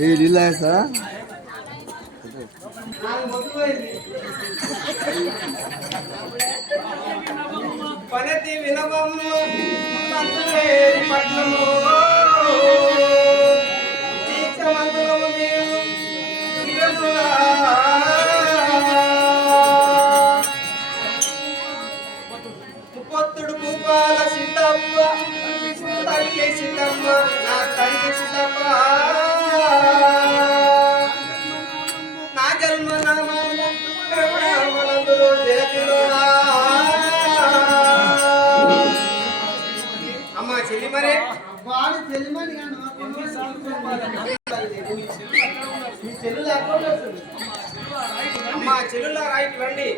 ये लीला है सर పనతి వినవము పంతులేరి పట్నము దీక్షమంతులము నీవు దిగములా ముప్పొత్తుడు భూపాల సీతమ్మ తల్లి సీతమ్మ నా తల్లి సీతమ్మ నా జన్మ నామందులో జగతిలో అమ్మ చెల్లిమరే వాడు చెల్లిమని అమ్మ చెల్లుల రైట్ రండి